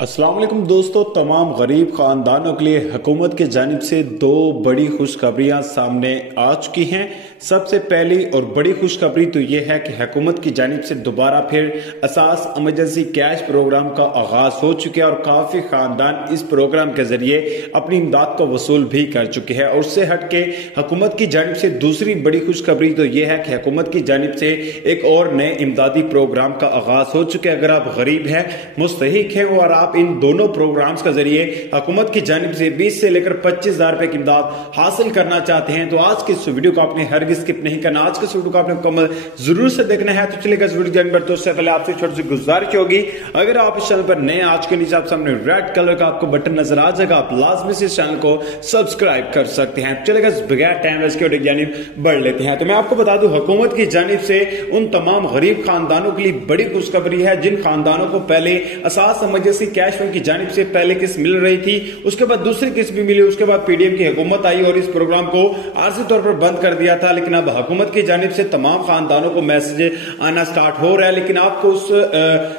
अस्सलाम वालेकुम दोस्तों, तमाम गरीब खानदानों के लिए हुकूमत की जानिब से दो बड़ी खुशखबरियां सामने आ चुकी हैं। सबसे पहली और बड़ी खुशखबरी तो ये है कि हुकूमत की जानिब से दोबारा फिर असास इमरजेंसी कैश प्रोग्राम का आगाज हो चुका है और काफी खानदान इस प्रोग्राम के जरिए अपनी इमदाद को वसूल भी कर चुके हैं। और उससे हट के हुकूमत की जानिब से दूसरी बड़ी खुशखबरी तो यह है कि हुकूमत की जानिब से एक और नए इमदादी प्रोग्राम का आगाज हो चुका है। अगर आप गरीब हैं, मुस्तहिक हैं और आप इन दोनों प्रोग्राम्स के जरिए हुकूमत की जानिब से 20 से लेकर 25,000 रुपए की इमदाद हासिल करना चाहते हैं तो आज के इस वीडियो को आपने हरगिज स्किप नहीं करना। आज के इस वीडियो को आपने मुकम्मल जरूर से देखना है। तो चलिए इस वीडियो जानने पर उससे पहले आपसे छोटी सी गुजारिश होगी, अगर आप इस चैनल पर नए, आज के नीचे आप सामने रेड कलर का आपको बटन नजर आ जाएगा, आप लाजमी से इस चैनल को सब्सक्राइब कर सकते हैं। चलेगा बगैर टाइम वेस्ट के जानिब बढ़ लेते हैं। तो मैं आपको बता दूं, हुकूमत की जानिब से उन तमाम गरीब खानदानों के लिए बड़ी खुशखबरी है जिन खानदानों को पहले असास इमरजेंसी कैश फंड की जानिब से पहले किस्त मिल रही थी, उसके बाद दूसरी किस्त भी मिली, उसके बाद पीडीएम की हुकूमत आई और इस प्रोग्राम को आर्जी तौर पर बंद कर दिया था। लेकिन अब हुकूमत की जानिब से तमाम खानदानों को मैसेज आना स्टार्ट हो रहा है। लेकिन आपको उस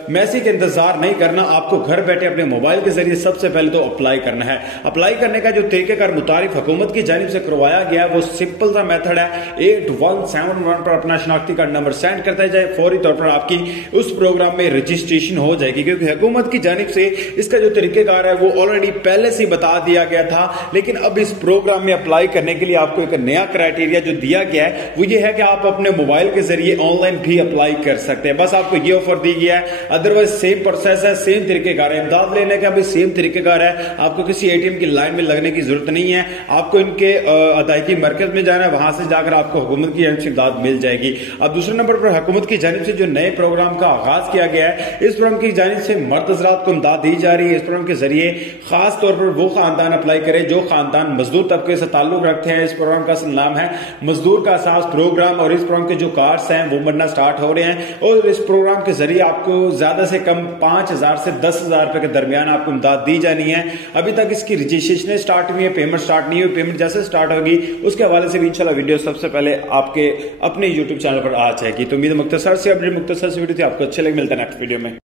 मैसेज का इंतजार नहीं करना, आपको घर बैठे अपने मोबाइल के जरिए सबसे पहले तो अप्लाई करना है। अप्लाई करने का जो तरीकेकार मुतारिफ हुकूमत की जानिब से करवाया गया है वो सिंपल सा मेथड है। 8171 पर अपना शनाख्ती कार्ड नंबर सेंड करते जाए, फौरी तौर पर आपकी उस प्रोग्राम में रजिस्ट्रेशन हो जाएगी। क्योंकि हुकूमत की जानिब से इसका जो तरीकेकार है वो ऑलरेडी पहले से बता दिया गया था, लेकिन अब इस प्रोग्राम में अप्लाई करने के लिए आपको एक नया क्राइटेरिया जो दिया गया है वो ये है कि आप अपने मोबाइल के जरिए ऑनलाइन भी अप्लाई कर सकते हैं। बस आपको ये ऑफर दी गया है, अदरवाइज सेम प्रोसेस है, सेम तरीकेकार है, इमदाद लेने का भी सेम तरीकेकार है। आपको किसी एटीएम की लाइन में लगने की जरूरत नहीं है, आपको इनके अदायगी मरकज में जाना है, वहां से जाकर आपको हुकूमत की जानिब से इमदाद मिल जाएगी। अब दूसरे नंबर पर हुकूमत की जानिब से जो नए प्रोग्राम का आगाज किया गया है, इस प्रोग्राम की जानिब से मर्द हज़रात को इमदाद दी जा रही है। इस प्रोग्राम के जरिए खास तौर पर वो खानदान अप्लाई करे जो खानदान मजदूर तबके से ताल्लुक रखते हैं। इस प्रोग्राम का नाम है मजदूर का एहसास प्रोग्राम और इस प्रोग्राम के जो कार्ड्स हैं वो बनना स्टार्ट हो रहे हैं और इस प्रोग्राम के जरिए आपको ज्यादा से कम 5,000 से 10,000 रुपए के दरमियान आपको इमदाद दी जानी है। अभी तक इसकी रजिस्ट्रेशन स्टार्ट हुई है, पेमेंट स्टार्ट नहीं हुई। पेमेंट जैसे स्टार्ट होगी उसके हवाले से भी इंशाल्लाह वीडियो सबसे पहले आपके अपने यूट्यूब चैनल पर आ जाएगी। तो उम्मीद मुख्तसर से वीडियो थी, आपको अच्छे लगे। मिलता है नेक्स्ट वीडियो में।